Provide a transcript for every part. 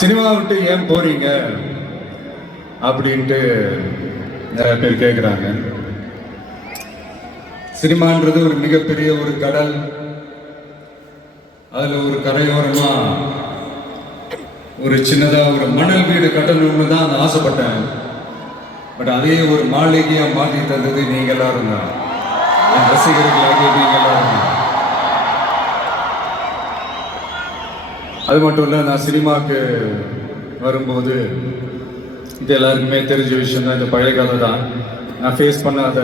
Cinema விட்டு ஏன் போறீங்க அப்படின்ட்டு நிறைய பேர் கேட்குறாங்க. சினிமான்றது ஒரு மிகப்பெரிய ஒரு கடல். அதுல ஒரு கரையோரமா ஒரு சின்னதா ஒரு மணல் வீடு கட்டணும்னு தான் நான் ஆசைப்பட்டேன். பட் அதே ஒரு மாளிகையா மாற்றி தந்தது நீங்க எல்லாரும் தான், என் ரசிகர்களாக நீங்க எல்லாரும் தான். அது மட்டும் இல்லை, நான் சினிமாவுக்கு வரும்போது இது எல்லாருக்குமே தெரிஞ்ச விஷயம் தான். இந்த பழைய கதை தான். நான் ஃபேஸ் பண்ணாத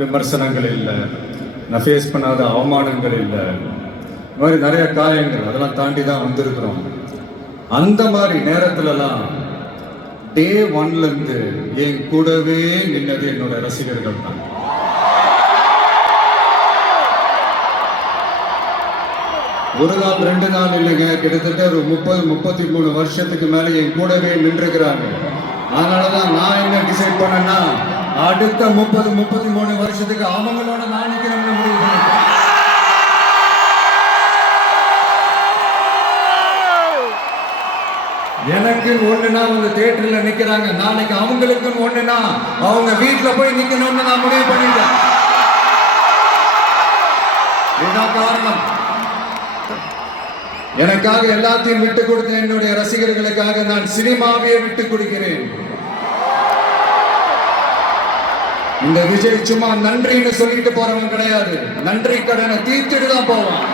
விமர்சனங்கள் இல்லை, நான் ஃபேஸ் பண்ணாத அவமானங்கள் இல்லை, இந்த மாதிரி நிறைய காயங்கள் அதெல்லாம் தாண்டி தான் வந்திருக்கிறோம். அந்த மாதிரி நேரத்துலலாம் டே ஒன்லேருந்து என் கூடவே நின்னது என்னோட ரசிகர்கள் தான். ஒரு நாள் 2 நாள் இல்லைங்க, கிட்டத்தட்ட ஒரு 30-33 வருஷத்துக்கு மேலே என் கூடவே நின்றுக்கிறாங்க. அதனாலதான் நான் என்ன டிசைட் பண்ணேன்னா, அடுத்த 30-33 வருஷத்துக்கு அவங்களோட நான் நிற்கிறேன்னு முடிவு பண்ணிட்டேன். எனக்கு ஒண்ணுனா அவங்க தியேட்டர்ல நிக்கிறாங்க, நாளைக்கு அவங்களுக்கு ஒண்ணுனா அவங்க வீட்டுல போய் நிக்கணும்னு நான் முடிவு பண்ணிட்டேன். இதுதான் காரணம். எனக்காக எல்லாத்தையும் விட்டு கொடுத்த என்னுடைய ரசிகர்களுக்காக நான் சினிமாவே விட்டு கொடுக்கிறேன். இந்த விஜய் சும்மா நன்றின்னு சொல்லிட்டு போறவன் கிடையாது, நன்றி கடனை தீர்த்துட்டு தான் போவான்.